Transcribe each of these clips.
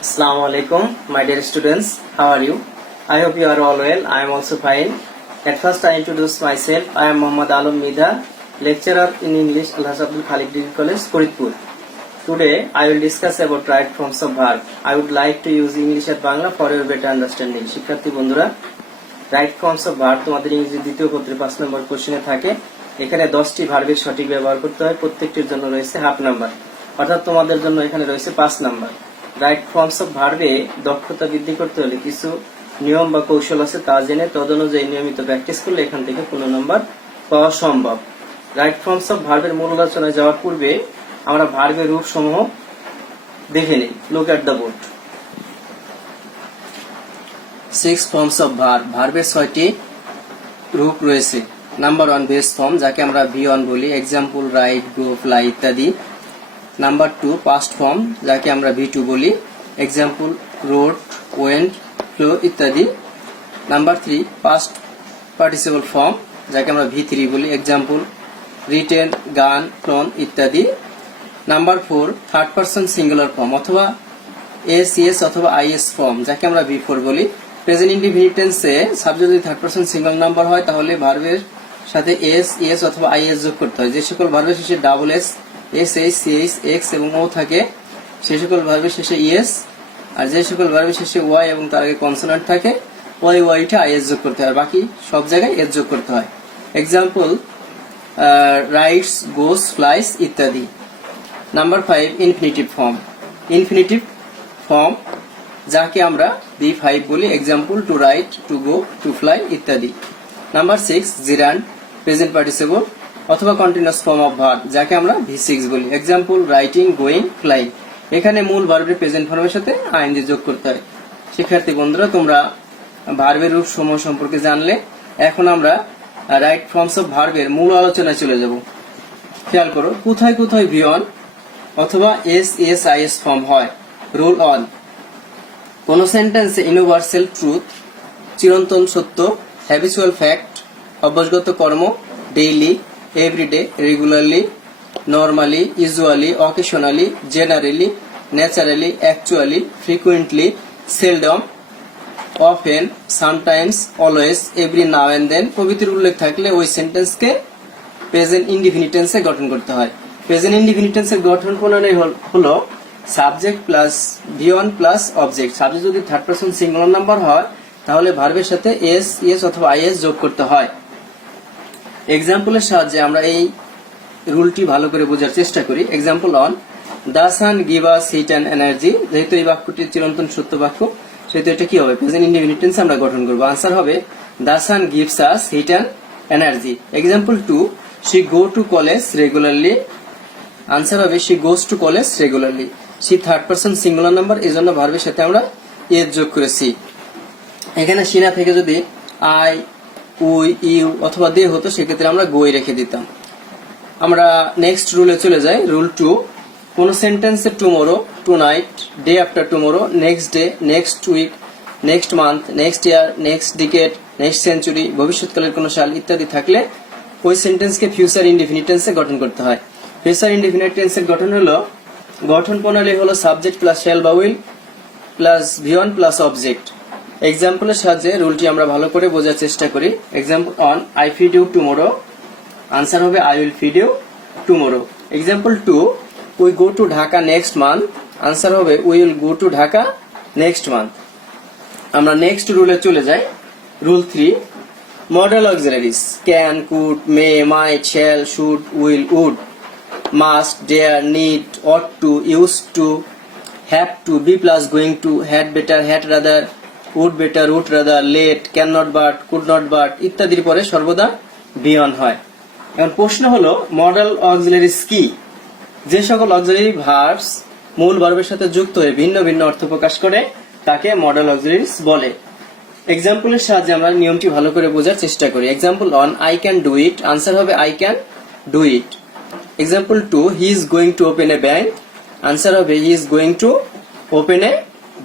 Assalamu alaikum, my dear students. How are you? I hope you are all well. I am also fine. At first, I introduce myself. I am Muhammad Alam Mida, lecturer in English, Alhaj Abdul Khalik Degree College, Koritpur. Today, I will discuss about right forms of verb. I would like to use English at Bangla for your better understanding. শিক্ষার্থী বন্ধুরা, right forms of verb তোমাদের ইংরেজি দ্বিতীয় পত্রে 5 নম্বর কোশ্চেনে থাকে। এখানে 10টি ভার্বের সঠিক ব্যবহার করতে হয়। প্রত্যেকটির জন্য রয়েছে হাফ নাম্বার, অর্থাৎ তোমাদের জন্য এখানে রয়েছে 5 নাম্বার। রাইট ফর্মস অফ ভার্বে দক্ষতা বৃদ্ধি করতে হলে কিছু নিয়ম বা কৌশল আছে, তা জেনে তদনুযায়ী নিয়মিত প্র্যাকটিস করলে এখান থেকে পূর্ণ নাম্বার পাওয়া সম্ভব। রাইট ফর্মস অফ ভার্বের মূল আলোচনায় যাওয়ার পূর্বে আমরা ভার্বের রূপ সমূহ দেখে নিই। Look at the board. 6 forms of verb. ভার্বের 6টি রূপ রয়েছে। নাম্বার 1 বেস ফর্ম, যাকে আমরা V1 বলি, এক্সাম্পল রাইট, গো, ফ্লাই ইত্যাদি। নাম্বার 2 পাস্ট ফর্ম, যাকে আমরা V2 বলি, এক্সাম্পল রোড, ওয়েন্ট, ফ্লো ইত্যাদি। নাম্বার 3 পাস্ট পার্টিসিপল ফর্ম, যাকে আমরা V3 বলি, এক্সাম্পল রিটেন, গান, ফ্লোন ইত্যাদি। Number 4 third person singular form অথবা এস অথবা আইএস ফর্ম, যাকে আমরা V4 বলি। প্রেজেন্ট ইনডিফিনিট টেন্সে সাবজেক্ট যদি থার্ড পারসন সিঙ্গল নাম্বার হয় তাহলে ভার্বের সাথে এস অথবা আইএস যোগ করতে হয়। যে সকল ভার্বের শেষে double s, h, c h, x এবং ও থাকে সেই সকল ভার্বের শেষে ইএস, আর যে সকল ভার্বের শেষে ওয়াই এবং তার আগে কনসোনেন্ট থাকে ওয়াইটা আইএস যোগ করতে হয়, বাকি সব জায়গায় এস যোগ করতে হয়। এক্সাম্পল রাইটস, গোস, ফ্লাইস ইত্যাদি। Number 5 infinitive form. Infinitive form, যাকে আমরা V5 বলি, example to write, to go, to fly ইত্যাদি। নাম্বার 6 জিরান্ড, প্রেজেন্ট পার্টিসিপল অথবা কন্টিনিউয়াস ফর্ম অফ ভার্ব, যাকে আমরা V6 বলি, এক্সাম্পল রাইটিং, গোয়িং, ফ্লাইং। এখানে মূল ভার্বের প্রেজেন্ট ফর্মের সাথে আইএনজি যোগ করতে হয়। শিক্ষার্থী বন্ধুরা, তোমরা ভার্বের রূপ সমূহ সম্পর্কে জানলে। এখন আমরা রাইট ফর্মস অফ ভার্বের মূল আলোচনায় চলে যাব। খেয়াল করো, কোথায় কোথায় V1 অথবা এস ফর্ম হয়। রুল 1, কোন সেন্টেন্সে ইউনিভার্সাল ট্রুথ, চিরন্তন সত্য, হ্যাবিচুয়াল ফ্যাক্ট, অভ্যাসগত কর্ম, daily, everyday, regularly, normally, usually, occasionally, generally, naturally, actually, frequently, seldom, often, sometimes, always, every now and then প্রভৃতির উল্লেখ থাকলে ওই সেন্টেন্সকে প্রেজেন্ট ইনডিফিনিট টেন্সে গঠন করতে হয়। প্রেজেন্ট ইনডিফিনিট টেন্সের গঠন প্রণালী হলো subject plus V1 plus object. Subject যদি থার্ড পারসন সিঙ্গুলার নাম্বার হয় তাহলে ভার্বের সাথে এস অথবা আইএস যোগ করতে হয়। এক্সাম্পলের সাহায্যে আমরা এই রুলটি ভালো করে বোঝার চেষ্টা করি। Example 1, the sun give us heat and energy. যেহেতু এই বাক্যটি চিরন্তন সত্য বাক্য, সেহেতু এটা কি হবে, প্রেজেন্ট ইনডিফিনিট টেন্সে আমরা গঠন করব। আনসার হবে the sun gives us heat and energy. Example 2, she go to college regularly. Answer হবে she goes to college regularly. She third person singular number, এই জন্য ভার্বের সাথে আমরা এস যোগ করেছি। এখানে সিনা থেকে যদি আই, উই, ইউ অথবা দে হতো সেক্ষেত্রে আমরা গোই রেখে দিতাম। আমরা নেক্সট রুলে চলে যাই। রুল 2, কোন সেন্টেন্সে tomorrow, tonight, day after tomorrow, next day, next week, next month, next year, next decade, next century, ভবিষ্যৎকালের কোন সাল ইত্যাদি থাকলে ওই সেন্টেন্সকে ফিউচার ইনডিফিনিট টেন্সে গঠন করতে হয়। ফিউচার ইনডিফিনিট টেন্সের গঠন প্রণালী হলো সাবজেক্ট প্লাস শ্যাল বা will plus V1 plus object. এক্সাম্পলের সাহায্যে রুলটি আমরা ভালো করে বোঝার চেষ্টা করি। Example 1, I feed you tomorrow. Answer হবে I will feed you tomorrow. Example 2, we go to Dhaka next month. Answer হবে we will go to Dhaka next month. আমরা নেক্সট রুলে চলে যাই। Rule 3, modal auxiliaries, can, could, may, might, shall, should, will, would, must, dare, need, ought to, use to, have to, be plus going to, had better, had rather, would better, would rather, let, can not but, could not but ইত্যাদির পরে সর্বদা V1 হয়। এখন প্রশ্ন হলো model auxiliaries কি? যে সকল অক্সিলারি ভার্বস মূল ভার্বের সাথে যুক্ত হয়ে ভিন্ন ভিন্ন অর্থ প্রকাশ করে তাকে মডেল অক্সিলারিজ বলে। এক্সাম্পলের সাহায্যে আমরা নিয়মটি ভালো করে বোঝার চেষ্টা করি। Example 1, I can do it. Answer হবে I can do it. Example 2, he is going to open a bank. Answer হবে he is going to open a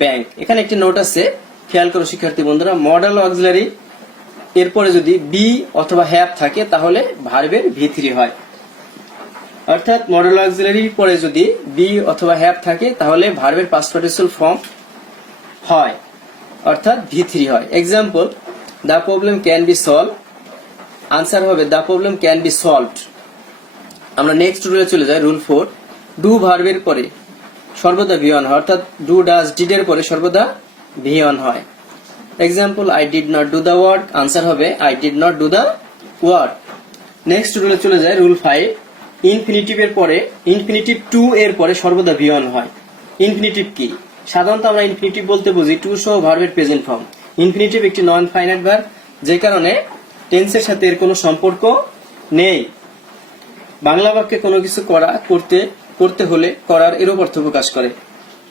bank. এখানে একটি নোট আছে, খেয়াল করো শিক্ষার্থী বন্ধুরা, মডেল অক্সিলারি এরপরে যদি বি অথবা হ্যাভ থাকে তাহলে ভার্বের V3 হয়। অর্থাৎ মডেল অক্সিলারি পরে যদি বি অথবা হ্যাভ থাকে তাহলে ভার্বের পাস্ট পার্টিসিপল ফর্ম হয়, অর্থাৎ V3 হয়। Example, the problem can be solve, answer হবে the problem can be solved. আমরা নেক্সট রুলে চলে যাই, রুল 4। ডু ভার্বের পরে সর্বদা V1 হয়, অর্থাৎ ডু ডাজ ডিড এর পরে সর্বদা V1 হয়। Example, I did not do the work, answer হবে I did not do the work. Next রুলে চলে যায়, রুল 5। ইনফিনিটিভ এর পরে, ইনফিনিটিভ টু এর পরে সর্বদা V1 হয়। ইনফিনিটিভ কি? সাধারণত আমরা ইনফিনিটিভ বলতে বুঝি টু সহ ভার্বের প্রেজেন্ট ফর্ম। ইনফিনিটিভ একটি নন ফাইনাইট ভার্ব, যে কারণে টেন্সের সাথে এর কোনো সম্পর্ক নেই। বাংলা বাক্যে কোনো কিছু করতে হলে করার এরূপ অর্থ প্রকাশ করে,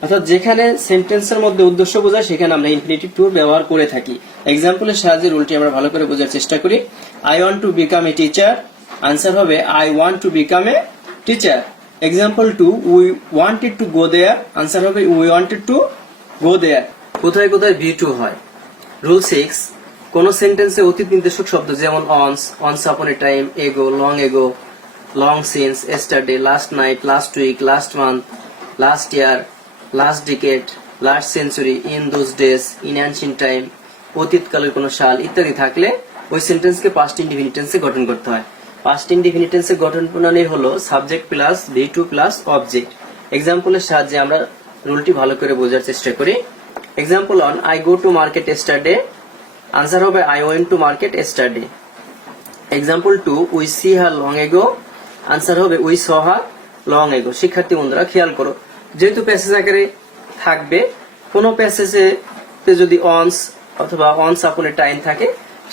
অর্থাৎ যেখানে সেন্টেন্সের মধ্যে উদ্দেশ্য বোঝায় সেখানে আমরা ইনফিনিটিভ টু ব্যবহার করে থাকি। এক্সাম্পলের সাহায্যে রুলটি আমরা ভালো করে বোঝার চেষ্টা করি। I want to become a teacher, answer হবে I want to become a teacher. Example 2, we wanted to go there, answer হবে we wanted to go there. কোথায় কোথায় V2 হয়? রুল 6। কোন সেন্টেন্সে অতীত নির্দেশক শব্দ যেমন once upon a time, ago, long since, yesterday, last night, last week, last month, last year, last decade, last century, in those days, in ancient time, অতীতকালের কোন সাল ইত্যাদি থাকলে ওই সেন্টেন্সকে পাস্ট ইনডিফিনিট টেন্সে গঠন করতে হয়। পাস্ট ইনডিফিনিট টেন্সে গঠন প্রণালী হলো subject plus V2 plus object. এক্সাম্পলের সাহায্যে আমরা রুলটি ভালো করে বোঝার চেষ্টা করি। Example 1, I go to market yesterday, answer হবে I went to market yesterday। Example 2, we see her long ago, answer হবে we saw her long ago. শিক্ষার্থী বন্ধুরা খেয়াল করো, যেহেতু প্যাসেজ আকারে থাকবে, কোন প্যাসেজে যদি অনস অথবা অনস আপন এ টাইম থাকে,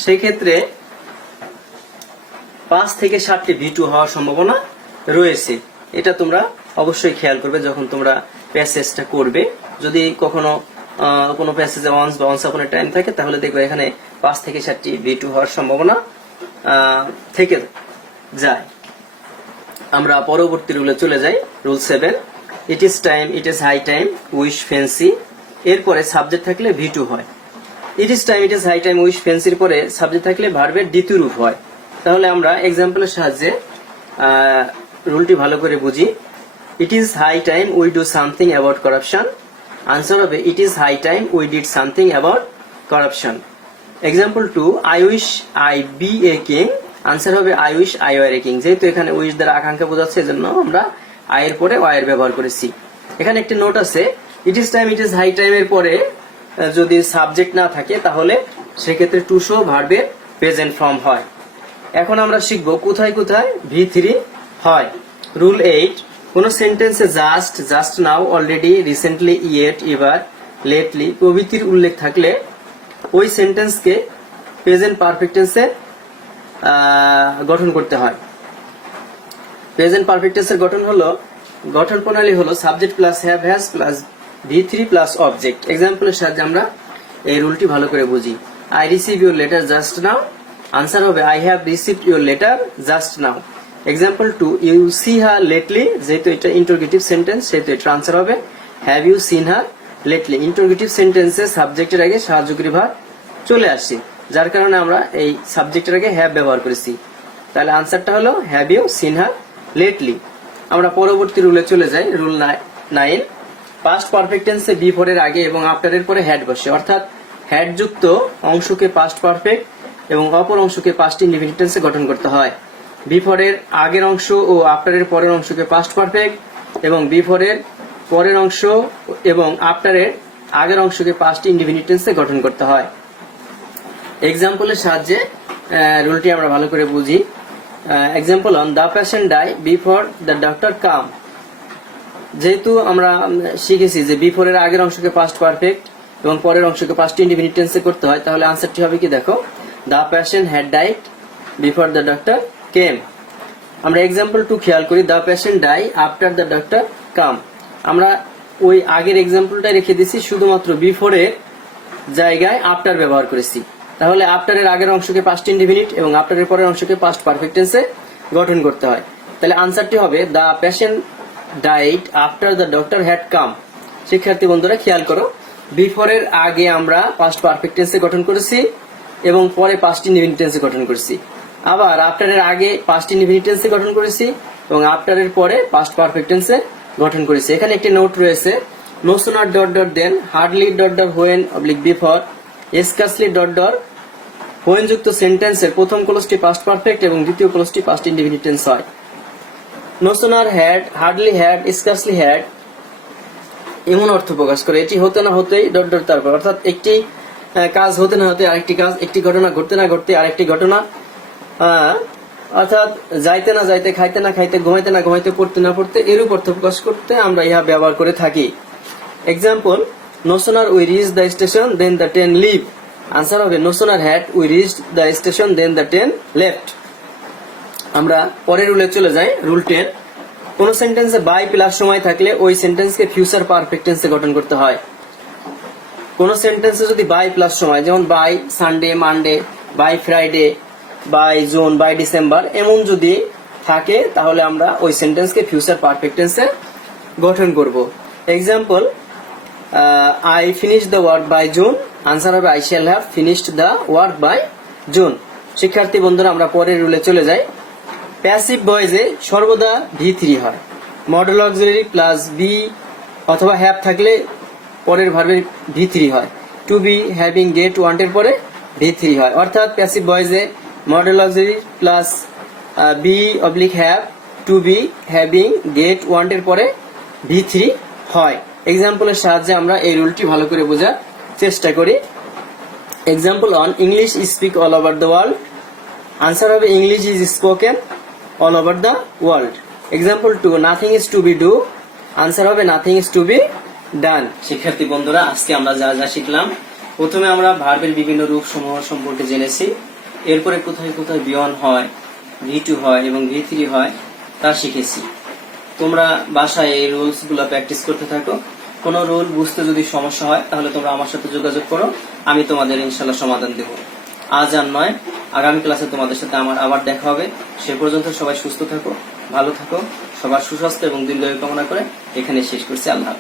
সেই ক্ষেত্রে 5 থেকে 7টি V2 হওয়ার সম্ভাবনা রয়েছে। এটা তোমরা অবশ্যই খেয়াল করবে যখন তোমরা প্যাসেজটা করবে। যদি কখনো কোনো প্যাসেজে অনস বা অনস আপন এ টাইম থাকে, তাহলে দেখবে এখানে 5 থেকে 7টি V2 হওয়ার সম্ভাবনা থেকে যায়। আমরা পরবর্তী রুলে চলে যাই, rule 7। It is time, it is high time, wish fancy, এরপরে সাবজেক্ট থাকলে V2 হয়। It is time, it is high time, wish ফ্যান্সির পরে সাবজেক্ট থাকলে ভার্বের দ্বিতীয় রূপ হয়। তাহলে আমরা এক্সাম্পলের সাহায্যে রুলটি ভালো করে বুঝি। It is high time we do something about corruption, answer হবে it is high time we did something about corruption. Example 2, I wish I be a king, answer হবে I wish I were a king. যেহেতু এখানে wish দ্বারা আকাঙ্ক্ষা বোঝাচ্ছে, এজন্য আমরা I এর পরে ওয়ার ব্যবহার করেছি। এখানে একটি নোট আছে, it is time, it is high time এর পরে যদি সাবজেক্ট না থাকে, তাহলে সেক্ষেত্রে টু সহ ভার্বের প্রেজেন্ট ফর্ম হয়। এখন আমরা শিখব কোথায় কোথায় V3 হয়। রুল 8। কোন সেন্টেন্সে just now, already, recently, yet, ever, lately প্রভৃতির উল্লেখ থাকলে ওই সেন্টেন্সকে প্রেজেন্ট পারফেক্ট টেন্সে গঠন করতে হয়। প্রেজেন্ট পারফেক্ট টেন্সের গঠন প্রণালী হলো subject plus have has plus V3 plus object. এক্সাম্পলের সাহায্যে আমরা এই রুলটি ভালো করে বুঝি। I receive your letter just now, answer হবে I have received your letter just now. Example 2, you see her lately, যেহেতু এটা ইন্টারোগেটিভ সেন্টেন্স সেহেতু এটা আনসার হবে have you seen her lately. Interrogative সেন্টেন্সে সাবজেক্টের আগে সাহায্যকারী ভার্ব চলে আসে, যার কারণে আমরা এই সাবজেক্টের আগে হ্যাভ ব্যবহার করেছি। তাহলে আনসারটা হলো have you seen her lately. আমরা পরবর্তী রুলে চলে যাই, রুল 9। পাস্ট পারফেক্ট টেন্সে B4 এর আগে এবং আফটার এর পরে হ্যাড বসে, অর্থাৎ হ্যাড যুক্ত অংশকে পাস্ট পারফেক্ট এবং অপর অংশকে পাস্ট ইনডিফিনিট টেন্সে গঠন করতে হয়। B4 এর আগের অংশ ও আফটার এর পরের অংশকে পাস্ট পারফেক্ট এবং B4 এর পরের অংশ এবং আফটার এর আগের অংশকে পাস্ট ইনডিফিনিট টেন্সে গঠন করতে হয়। এক্সাম্পলের সাহায্যে রুলটি আমরা ভালো করে বুঝি। Example 1, the patient die before the doctor come. যেহেতু আমরা শিখেছি যে B4 এর আগের অংশকে পাস্ট পারফেক্ট এবং পরের অংশকে পাস্ট ইনডিফিনিট টেন্সে করতে হয়, তাহলে আনসারটি হবে কি দেখো, the patient had died before the doctor came. আমরা এক্সাম্পল 2 খেয়াল করি, the patient die after the doctor come. আমরা ওই আগের এক্সাম্পলটা রেখে দিছি, শুধুমাত্র B4 এর জায়গায় আফটার ব্যবহার করেছি। তাহলে আফটার এর আগের অংশকে পাস্ট ইনডিফিনিট এবং আফটার এর পরের অংশকে পাস্ট পারফেক্ট টেন্সে গঠন করতে হয়। তাহলে আনসারটি হবে the patient died after the doctor had come. শিক্ষার্থী বন্ধুরা খেয়াল করো, B4 এর আগে আমরা পাস্ট পারফেক্ট টেন্সে গঠন করেছি এবং পরে পাস্ট ইনডিফিনিট টেন্সে গঠন করেছি। আবার আফটার এর আগে পাস্ট ইনডিফিনিট টেন্সে গঠন করেছি এবং আফটার এর পরে পাস্ট পারফেক্ট টেন্সে গঠন করেছি। এখানে একটি নোট রয়েছে, no sooner dot dot than, hardly dot dot when oblique before, scarcely dot dot when যুক্ত সেন্টেন্সের প্রথম ক্লোজটি পাস্ট পারফেক্ট এবং দ্বিতীয় ক্লোজটি পাস্ট ইনডিফিনিট টেন্স হয়। No sooner had, hardly had, scarcely had এমন অর্থ প্রকাশ করে এটি হতে না হতেই ডট ডট তারপর, অর্থাৎ একটি কাজ হতে না হতে আরেকটি কাজ, একটি ঘটনা ঘটতে না ঘটতে আরেকটি ঘটনা, অর্থাৎ যাইতে না যাইতে, খাইতে না খাইতে, ঘুমাইতে না ঘুমাইতে, পড়তে না পড়তে এরূপ অর্থ প্রকাশ করতে আমরা ইহা ব্যবহার করে থাকি। Example, no sooner we reach the station than the train leave. Answer হবে no sooner had we reach the station than the train left. আমরা পরের রুলে চলে যাই, রুল 10। কোন সেন্টেন্সে বাই প্লাস সময় থাকলে ওই সেন্টেন্সকে ফিউচার পারফেক্ট টেন্সে গঠন করতে হয়। কোন সেন্টেন্সে যদি বাই প্লাস সময়, যেমন by Sunday, Monday, by Friday, by June, by December এমন যদি থাকে তাহলে আমরা ওই সেন্টেন্সকে ফিউচার পারফেক্ট টেন্সে গঠন করব। Example, I finish the work by June. Answer হবে I shall have finished the work by June. শিক্ষার্থী বন্ধুরা, আমরা পরের রুলে চলে যাই। প্যাসিভ ভয়েসে সর্বদা V3 হয়। মডেল অক্সিলারি প্লাস বি অথবা হ্যাভ থাকলে পরের ভার্বের V3 হয়। টু বি, হ্যাভিং, গেট, ওয়ান্টের পরে V3 হয়। অর্থাৎ প্যাসিভ ভয়েসে modal auxiliary plus be oblique have, to be, having, get, ওয়ান্টের পরে V3 হয়। এক্সাম্পলের সাহায্যে আমরা এই রুলটি ভালো করে বোঝার চেষ্টা করি। Example 1, English speak all over the world. Answer হবে English is spoken all over the world. Example 2, nothing is to be do. Answer হবে nothing is to be done. শিক্ষার্থী বন্ধুরা, আজকে আমরা যা যা শিখলাম, প্রথমে আমরা ভার্বের বিভিন্ন রূপ সমূহ সম্পর্কে জেনেছি। এরপরে কোথায় কোথায় V1 হয়, V2 হয় এবং V3 হয় তা শিখেছি। তোমরা বাসায় এই রুলস গুলো প্র্যাকটিস করতে থাকো। কোনো রুল বুঝতে যদি সমস্যা হয় তাহলে তোমরা আমার সাথে যোগাযোগ করো, আমি তোমাদের ইনশাল্লাহ সমাধান দেব। আজ আর নয়, আগামী ক্লাসে তোমাদের সাথে আমার আবার দেখা হবে। সে পর্যন্ত সবাই সুস্থ থাকো, ভালো থাকো, সবার সুস্বাস্থ্য এবং দীর্ঘায়ু কামনা করে এখানে শেষ করছি। আল্লাহ।